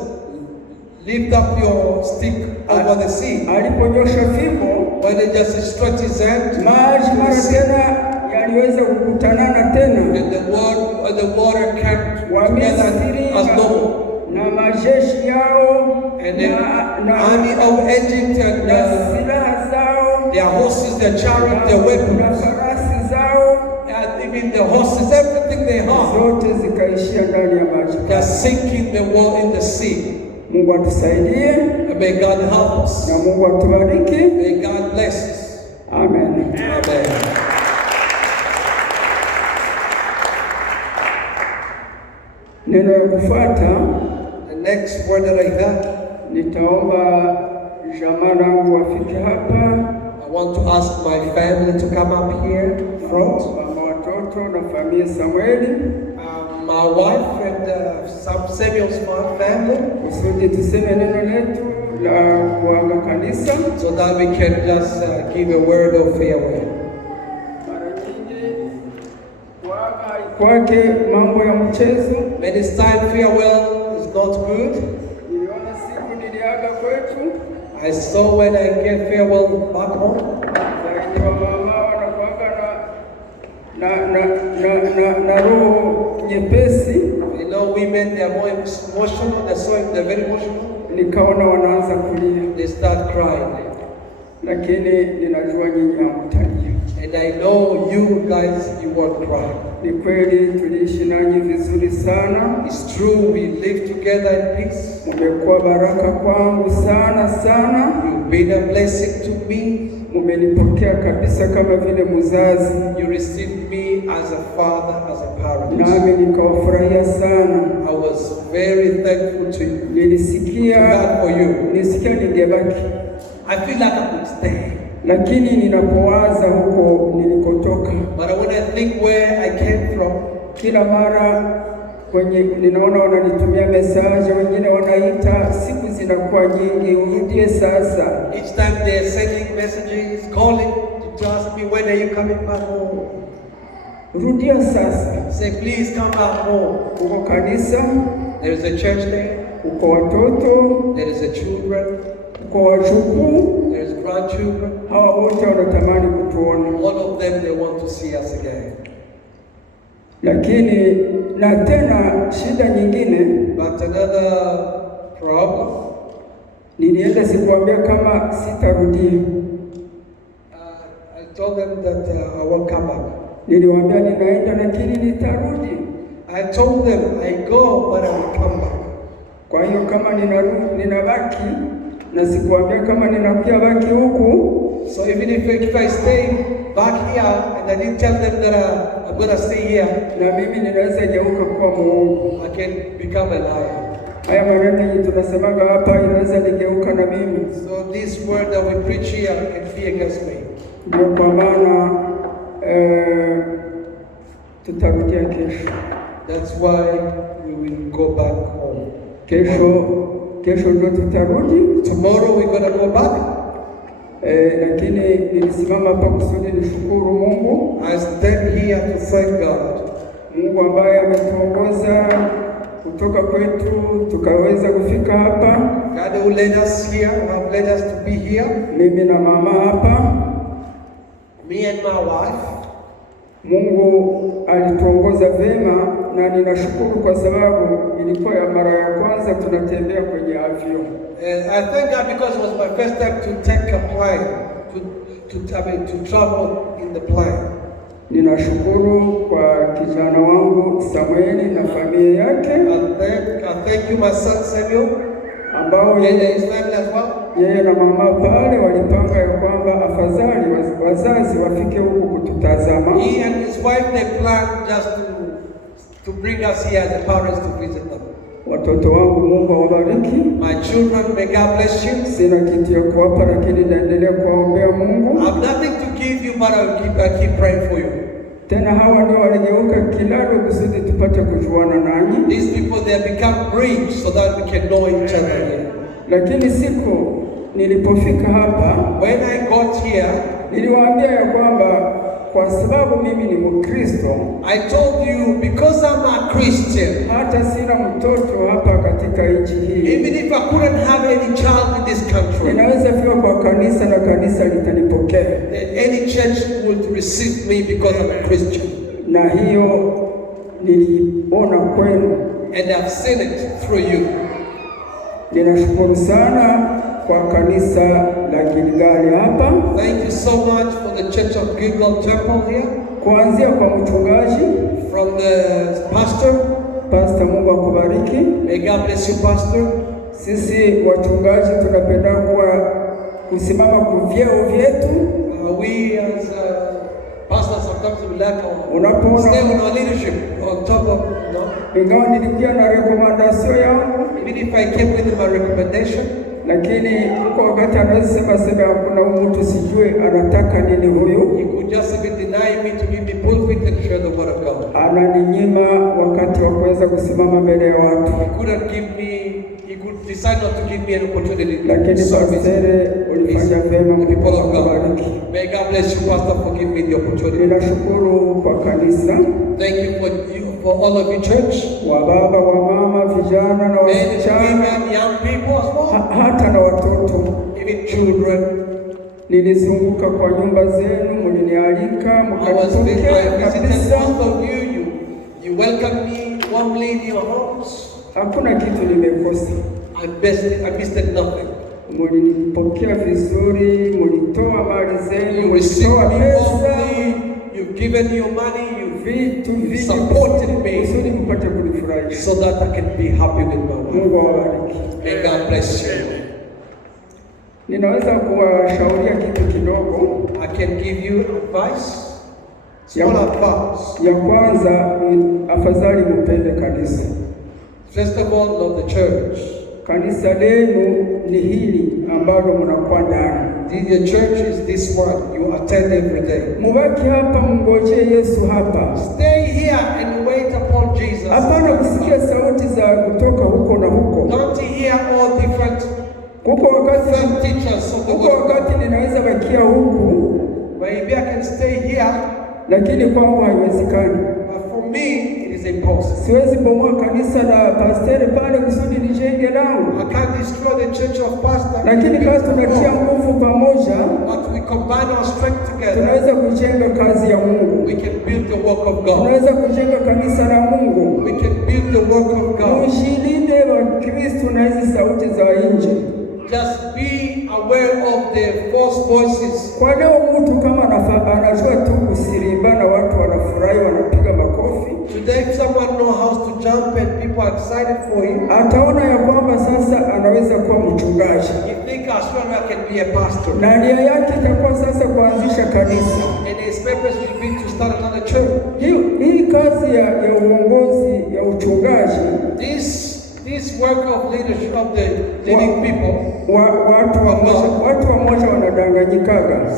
lift up your stick over the sea. Aliponyosha fimbo, when he just stretched his hand, maji mara tena yaliweza kukutanana tena. And the water came together as normal. Na majeshi yao and the army of Egypt and silaha zao, their horses, their chariots, their weapons, farasi zao, and even the horses, everything they have, zote zikaishia ndani ya maji. They are sinking the war in the sea. Mungu atusaidie. And may God help us. Na Mungu atubariki. May God bless us. Amen. Amen. Neno ya kufuata, the next word that I have, nitaomba jamaa langu wafike hapa. I want to ask my family to come up here front. Mama watoto na familia Samueli. My wife and Samuel's family. Kusudi tuseme neno letu la kuaga kanisa. So that we can just give a word of farewell. Mara nyingi kuaga kwake mambo ya mchezo. Many times farewell is not good. Niliona siku niliaga kwetu. I saw when I gave farewell back home. Zaidi wa mama wanakuaga na roho nyepesi. You know, women, they are more emotional. They're very emotional. Nikaona wanaanza kulia. They start crying. Lakini ninajua nyinyi hamtalia. And I know you guys, you won't cry. Ni kweli tuliishi nanyi vizuri sana. It's true, we live together in peace. Mmekuwa baraka kwangu sana sana. You've been a blessing to me. Mmenipokea kabisa kama vile mzazi. You received me as a father, as a parent. Nami nikawafurahia sana. I was very thankful to you. Nilisikia ningebaki. I feel like I could stay. Lakini ninapowaza huko nilikotoka. But when I think where I came from, kila mara kwenye ninaona wananitumia message, wengine wanaita, siku zinakuwa nyingi, urudie sasa. Each time they are sending messages, calling to ask me when are you coming back home. Rudia sasa. Say please come back home. Uko kanisa, there is a church there. Uko watoto, there is a children. Uko wajukuu, there is grandchildren. Hawa wote wanatamani kutuona. All of them, they want to see us again. Lakini na tena shida nyingine, but another problem, nilienda sikuambia kama sitarudia. I told them that I won't come back. Niliwaambia ninaenda lakini nitarudi. I told them I go but I will come back. Kwa hiyo kama ninabaki na sikuambia kama ninakuja baki huku. So even if I stay back here and I didn't tell them that I'm going to stay here, na mimi ninaweza geuka kuwa muongo. I can become a liar. Haya maneno tunasemaga hapa inaweza nigeuka na mimi. So this word that we preach here can be against me. Ndio kwa maana tutarudia kesho. That's why we will go back home. Kesho ndio tutarudi. Tomorrow we're going to go back. Lakini nilisimama hapa kusudi nishukuru Mungu. I stand here to thank God. Mungu ambaye ametuongoza kutoka kwetu tukaweza kufika hapa. God who led us here, who have led us to be here. Mimi na mama hapa. Me and my wife. Mungu alituongoza vema na ninashukuru kwa sababu ilikuwa ya mara ya kwanza tunatembea kwenye avion. I thank God because it was my first time to take a plane, to travel in the plane. Ninashukuru kwa kijana wangu Samueli na familia yake. I thank you my son Samuel, ambao yeye na mama pale walipanga ya kwamba afadhali wazazi wafike huku kututazama. He and his wife they planned just to bring us here as the parents to visit them. Watoto wangu Mungu awabariki. My children, may God bless you. Sina kitu ya kuwapa lakini naendelea kuwaombea Mungu. I have nothing to give you but I keep praying for you. Tena hawa ndio waligeuka kilalo kusudi tupate kujuana nanyi. These people they have become bridge so that we can know each other here. Lakini siku nilipofika hapa, when I got here, niliwaambia ya kwamba kwa sababu mimi ni Mkristo. I told you because I'm a Christian. Hata sina mtoto hapa katika nchi hii. Even if I couldn't have any child in this country, ninaweza fika kwa kanisa na kanisa litanipokea. Any church would receive me because I'm a Christian. Na hiyo niliona kwenu. And I've seen it through you. Ninashukuru sana kwa kanisa la Gilgal hapa. Thank you so much for the Church of Gilgal Temple here. Kuanzia kwa mchungaji, from the pastor. Pastor, Mungu akubariki. May God bless you, Pastor. Sisi wachungaji tunapenda kusimama kwa vyeo vyetu. We as pastors sometimes we lack our stay on our leadership on top of ingawa nilikuwa na recommendation yangu, even if I came with my recommendation, lakini kwa wakati anaweza sema hakuna mtu sijue anataka nini huyu. He could just even deny me to give me pulpit and share the word of God. Ananinyima wakati wa kuweza kusimama mbele ya watu. He couldn't give me, he could decide not to give me an opportunity. Lakini pastor, ulifanya vyema, the people of God. May God bless you, Pastor, for giving me the opportunity. Ninashukuru kwa kanisa. Thank you for all of you, church. Wa baba, wa mama, vijana na wasichana, young people as well. Hata na watoto, even children. Nilizunguka kwa nyumba zenu, mlinialika, mkanipokea kabisa. You welcome me warmly in your homes. Hakuna kitu nimekosa. I missed nothing. Mlinipokea vizuri, mlitoa mali zenu, mlitoa pesa. You've given your money, you supported me so that I can be happy with my wife. Mungu awabariki. May God bless you. Ninaweza kuwashauria kitu kidogo. I can give you advice. Small advice. Ya kwanza, afadhali mpende kanisa. First of all, love the church. Kanisa lenu ni hili ambalo mnakuwa ndani. The church is this one you attend every day. Mubaki hapa, mngoje Yesu hapa. Stay here and wait upon Jesus. Hapana kusikia sauti za kutoka huko na huko. Don't hear all different teachers of the world. Huko wakati ninaweza bakia huku, maybe I can stay here, lakini kwangu haiwezekani. But for me it is impossible. Siwezi bomoa kanisa la pastor pale kusudi nijenge langu. I can't destroy the church of pastor. Lakini kama tunatia nguvu pamoja, but we combine our strength together, tunaweza kujenga kazi ya Mungu. We can build the work of God. Tunaweza kujenga kanisa la Mungu. We can build the work of God. Mshilinde wa Kristo na hizi sauti za nje. Just be aware of the false voices. Kwa leo mtu kama anajua tu kusirimba na watu wanafurahi wanapiga makofi. Today if someone knows how to jump and people are excited for him, ataona ya kwamba sasa anaweza kuwa mchungaji. You think as well I can be a pastor. Na nia yake itakuwa sasa kuanzisha kanisa. And his purpose will be to start another church. Hii kazi ya uongozi ya uchungaji. This work of leadership of the leading people. Watu wamoja wanadanganyikaga.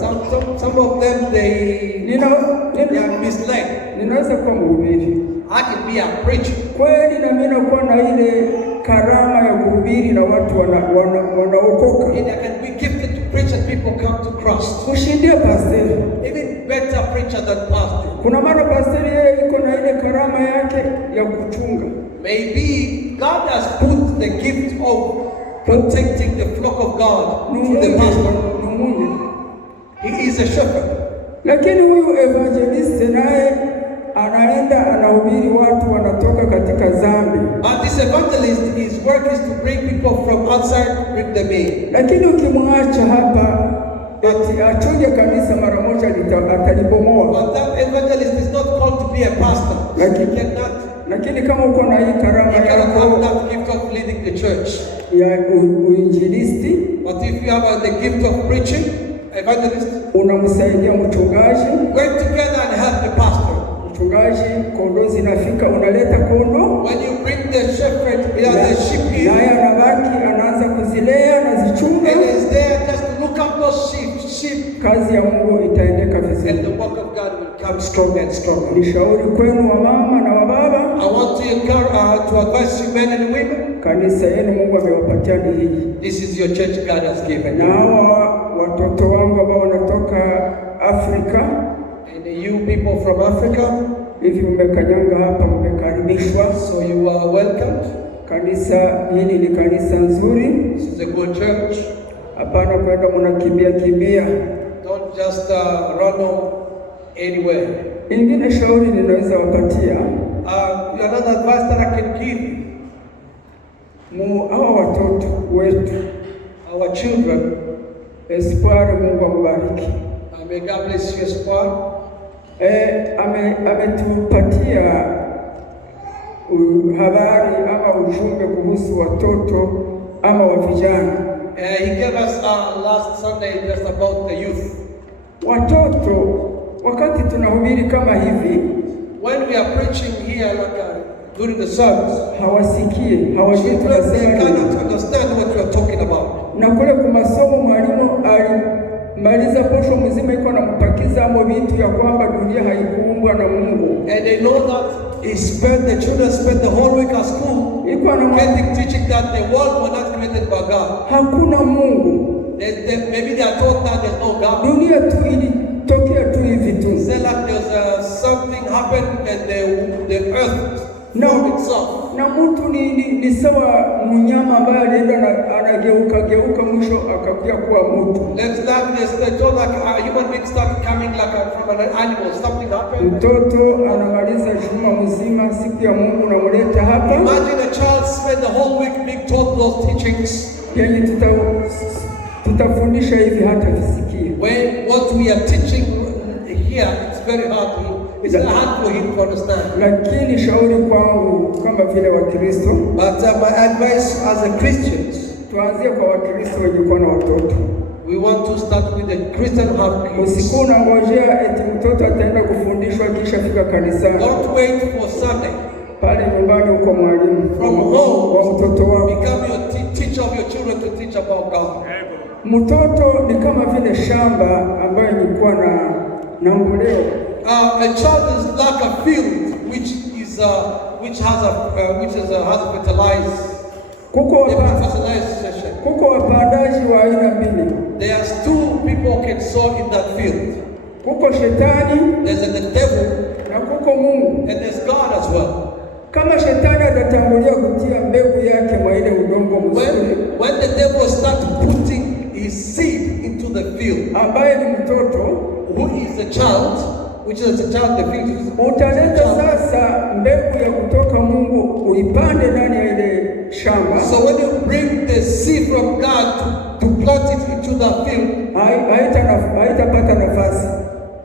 Some of them they are misled. Ninaweza kuwa mhubiri. I can be a preacher. Kweli na mimi nakuwa na ile karama ya kuhubiri na watu wanaokoka. And I can be gifted to preach and people come to Christ. Kushindia pastor. Even better preacher than pastor. Kuna mara pastor yeye iko na ile karama yake ya kuchunga. Maybe God has put the gift of protecting the flock of God to the pastor. He is a shepherd. Lakini huyu evangelist naye anaenda anahubiri watu wanatoka katika dhambi. But this evangelist, his work is to bring people from outside, bring them in. Lakini ukimwacha hapa eti achunge kanisa mara moja atalibomoa. But that evangelist is not called to be a pastor. Lakini kama uko na hii karama ya that gift of leading the church ya uinjilisti, but if you have the gift of preaching, evangelist, unamsaidia mchungaji, work together and help the pastor. Mchungaji, kondoo zinafika, unaleta kondoo. When you bring the shepherd, the sheep in, naye anabaki anaanza kuzilea na zichunga. And is there just to look up those sheep. Kazi ya Mungu itaendeka vizuri. And the work of God will come stronger and stronger. Nishauri kwenu wa mama na wa baba. I want to encourage, to advise you men and women. Kanisa yenu Mungu amewapatia ni hii. This is your church God has given. Na hawa watoto wangu ambao wanatoka Afrika. And you people from Africa, hivi mmekanyanga hapa, mmekaribishwa. So you are welcomed. Kanisa hili ni kanisa nzuri. This is a good church. Hapana kwenda mnakimbia. Don't just run on anywhere. Ingine shauri ninaweza wapatia. Another advice that I can give. Hawa watoto wetu, our children, Espoir, Mungu ambariki. May God bless you, Espoir. Ametupatia habari ama ujumbe kuhusu watoto ama wa vijana. He gave us last Sunday just about the youth. Watoto wakati tunahubiri kama hivi, when we are preaching here like during the service, hawasikii, hawajui tunasema. They cannot understand what we are talking about. Na kule kwa masomo mwalimu alimaliza posho mzima iko anampakiza amo vitu ya kwamba dunia haikuumbwa na Mungu. And they know that the children spent the whole week at school teaching that the world was not created by God. Hakuna Mungu. Maybe they are taught that there's no God. Dunia tu ilitokea tu hivi tu. Say like there's something happened and the earth formed itself. Na mtu ni sawa mnyama ambaye alienda anageuka mwisho akakuja kuwa mtu. Let's start this. They told like a human being start coming from an animal. Something happened. Mtoto anamaliza juma mzima, siku ya Mungu namleta hapa. Imagine a child spent the whole week being taught those teachings. Yenye tutafundisha hivi hata visikie. When what we are teaching here, it's very hard for him to understand. Lakini shauri kwangu kama vile Wakristo, but my advice as a Christians, tuanzie kwa Wakristo wenye kuwa na watoto. We want to start with the Christian who have kids. Usikuna ngojea eti mtoto ataenda kufundishwa kisha fika kanisani. Don't wait for Sunday. Pale nyumbani uko mwalimu. From home, wa mtoto wako. Become your teacher of your children to teach about God. Mtoto ni kama vile shamba ambayo ilikuwa na mboleo. A child is like a field which has fertilized. Kuko wapandaji wa aina mbili. There's two people can sow in that field. Kuko shetani, there's the devil, na kuko Mungu, and there's God as well. Kama shetani atatangulia kutia mbegu yake mwa ile udongo mzuri, when the devil starts putting his seed into the field, ambaye ni mtoto, who is a child, which is a child, the field is utaleta sasa mbegu ya kutoka Mungu uipande ndani ya ile shamba. So when you bring the seed from God to plant it into the field, haitapata nafasi.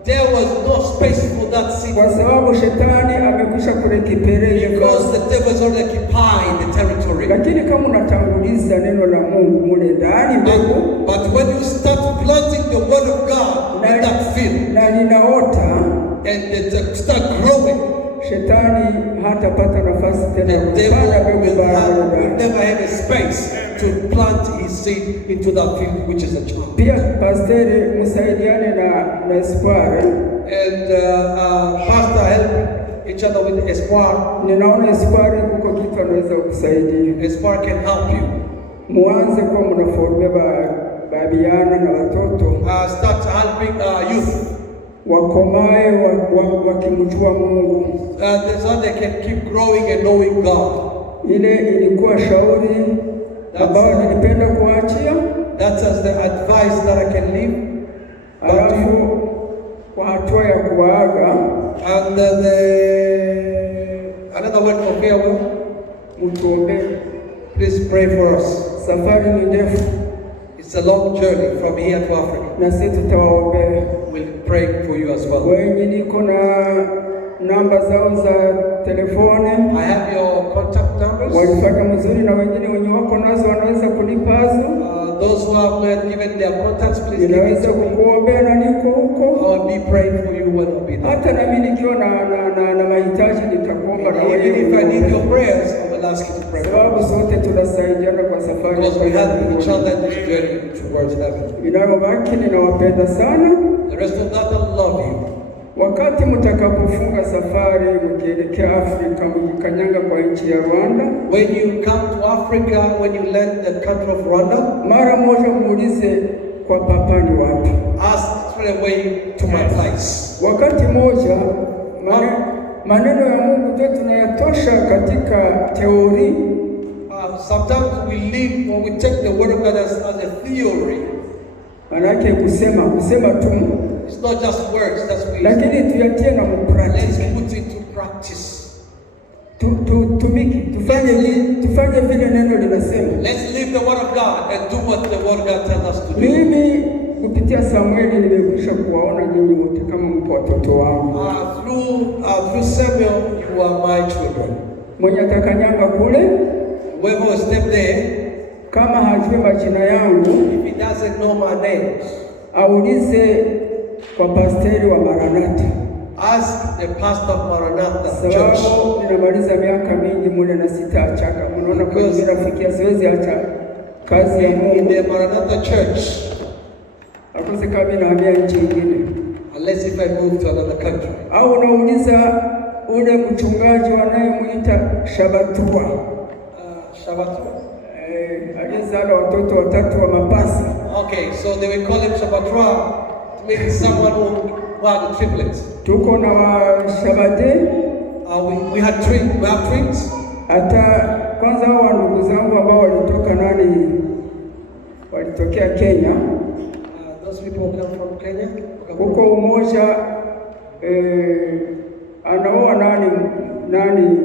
There was no space for that seed. Kwa sababu shetani amekwisha kurekiperea. Because the devil is already occupying the territory. Lakini kama unatanguliza neno la Mungu mule ndani mbegu, but when you start planting the word of God in that field, na linaota, and it start growing, shetani hatapata nafasi tena kupanda mbegu mbaya. He never have a space to plant his seed into that field, which is a child. Pia pastor msaidiane na Espoir. And pastor help each other with Espoir. Ninaona Espoir kuko kitu anaweza kusaidia. Espoir can help you. Muanze kwa mnaforme babiana na watoto. Start helping youth. Wakomae wakimjua Mungu. So they can keep growing and knowing God. Ile ilikuwa shauri ambayo nilipenda kuachia. That's as the advice that I can leave. Alafu kwa hatua ya kuaga, and another word for farewell, mtuombe. Please pray for us. Safari ni ndefu. It's a long journey from here to Africa. Na sisi tutawaombea. We'll pray for you as well. Wenye niko na namba zao za telefoni. I have your contact numbers. Walipata mzuri na wengine wenye wako nazo wanaweza kunipazo. Those who have not given their contacts, please give it to me. Kukuombea na niko huko. I'll be praying for you when I'll be there. Hata na mimi nikiwa na mahitaji nitakuomba na wewe. Even if I need your prayers, I will ask you to pray. Sababu sote tunasaidiana kwa safari. Because we have each other in this journey towards heaven. Inayobaki ninawapenda sana. The rest of that, I love you. Wakati mtakapofunga safari mkielekea Afrika mkikanyanga kwa nchi ya Rwanda, when you come to Africa, when you land the country of Rwanda, mara moja muulize kwa papa ni wapi. Ask straight away to my place. Wakati moja maneno ya Mungu tu tunayatosha katika teori. Sometimes we live when we take the word of God as a theory. Manake kusema tu. It's not just words, that's what. Lakini tuyatie na practice. Let's put it to practice. Tufanye vile neno linasema. Let's live the word of God and do what the word of God tells us to do. Mimi kupitia Samueli nimekwisha kuwaona nyinyi wote kama mko watoto wangu. Through Samuel you are my children. Mwenye atakanyanga kule, whoever will step there, kama hajui majina yangu, if he doesn't know my name, aulize kwa pasteri wa Maranatha. Ask the pastor of Maranatha Church. Sababu ninamaliza miaka mingi mule na sitaachaka. Mnaona kwa nini nafikia siwezi acha kazi ya Mungu. In the Maranatha Church. Akose kama nahamia nchi nyingine. Unless if I move to another country. Au unauliza ule mchungaji wanayemuita Shabatua. Shabatua. Alizaa watoto watatu wa mapasa. Okay, so they will call him Shabatua, meaning someone who had triplets. Tuko na Shabade. We have twins. Hata kwanza hao ndugu zangu ambao walitokea Kenya. Those people come from Kenya. Huko umoja anaoa nani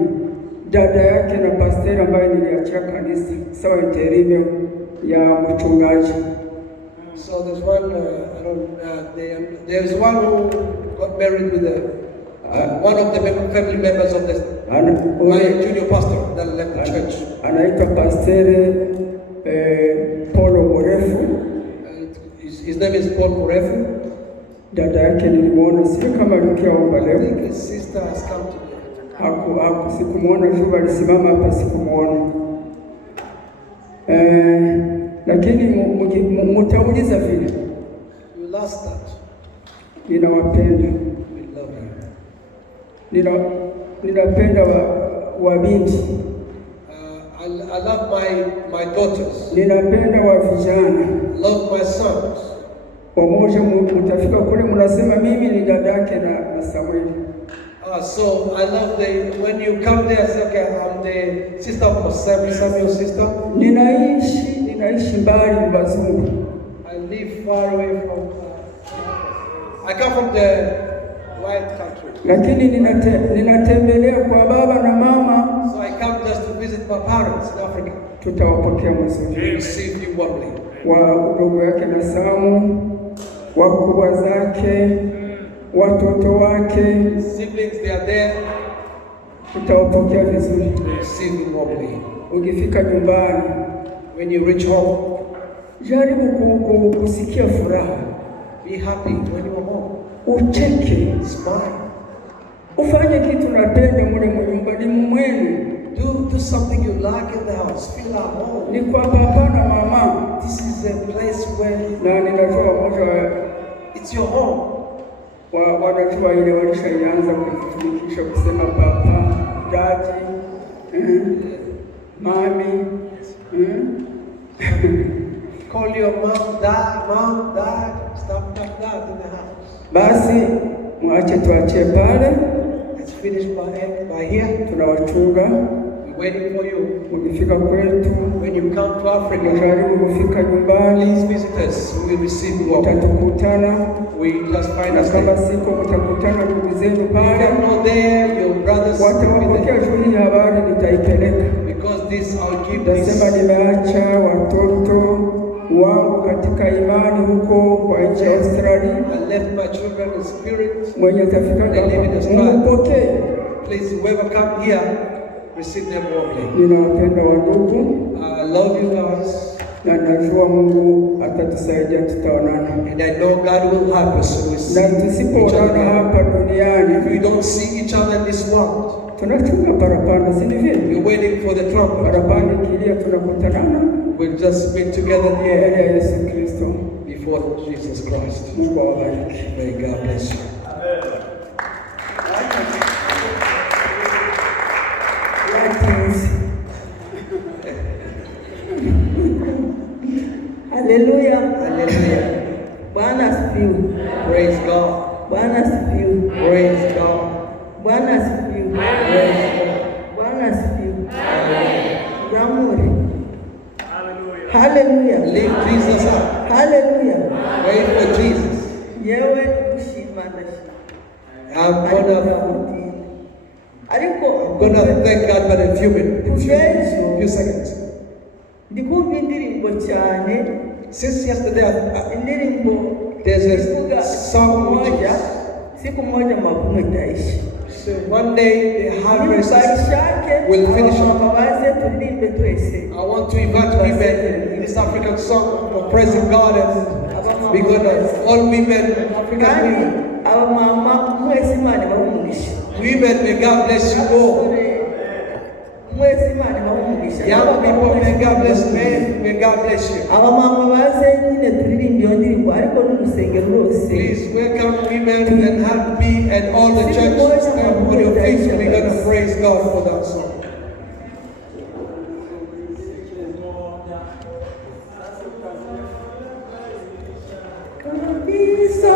dada yake na pasteri ambaye niliachia kanisa sawa interime ya mchungaji. So there's one there's one who got married with one of the family members of my junior pastor that left the church. Anaitwa Pastor Paul Murefu. His name is Paul Murefu. Dada yake nilimuona sio kama alikiaomba leo. I think his sister has come to me. Sikumuona juba alisimama hapa sikumuona. Lakini mtauliza vile. You lost that. Ninawapenda. We love you. Ninapenda wa binti. I love my daughters. Ninapenda wa vijana. Love my sons. Pamoja mtafika kule mnasema mimi ni dada yake na Samueli. So I love when you come there, say, okay, I'm the sister of Samuel's sister. Ninaishi mbali Mbazungu. I live far away from. I come from the white country. Lakini ninatembelea kwa baba na mama. So I come just to visit my parents in Africa. Tutawapokea mzuri. Receive you warmly. Wa udogo yake na Samu, wakubwa zake, watoto wake, siblings, they are there. Tutawapokea vizuri. Receive you warmly. Ukifika nyumbani, when you reach home, jaribu kusikia furaha. Be happy when you are home. Ucheke, smile. Ufanye kitu unapenda mule nyumbani mwenu. Do something you like in the house. Feel at home. Ni kwa papa na mama. This is a place where na ninajua moja it's your home. Wanajua ile walishaanza kutumikisha kusema papa, daddy, mami. Call your mom, dad, stuff like that in the house. Basi mwache tuachie pale. Let's finish by here. Tunawachunga. We're waiting for you. Ukifika kwetu, when you come to Africa, jaribu kufika nyumbani. Please visit us. We will receive you. Tutakutana. We just find us kama siko mtakutana ndugu zenu pale. If there, your brothers watawapokea hii habari nitaipeleka. Because this I'll give this. Nasema nimeacha watoto wangu katika imani huko kwa nchi ya Australia. I left my children in spirit. Mwenye atafika mpokee. Please, whoever come here, receive them warmly. Ninawapenda wandugu. I love you guys. Na najua Mungu atatusaidia tutaonana. And I know God will help us. Na tusipoonana hapa duniani, if we don't see each other in this world, tunachunga parapanda, si ndivyo? You're waiting for the trumpet. Parapanda ikilia tunakutanana. We'll just meet together here ya Yesu Kristo. Before Jesus Christ. Mungu awabariki. May God bless you. Hallelujah. Hallelujah. Bwana asifiwe. Praise God. Bwana asifiwe. Praise God. Bwana asifiwe. Praise God. Bwana asifiwe. Zamuri. Hallelujah. Lift Jesus up. Hallelujah. Wait for Jesus. Yewe ushima ndashima. I'm Ariko gonna thank God for a few minutes, few seconds. ndikumva indirimbo cyane. Since yesterday, Indirimbo there's a song which is, siku moja mavuno itaisha. so one day the harvest Baishake will finish. abamama baze turimbe twese. I want to invite women in this African song for praising God, and we're gonna all women, African Kandi women. abamama mwese Imana bahumugisha. Women, may God bless you all. Mwese Imana bahumugisha. Young people, may God bless men, may God bless you. Abamama baze nyine turirimbe iyo ndirimbo ariko n'urusengero rwose. Please welcome women and help me and all the church stand on your feet. We're gonna praise God for that song. Kabisa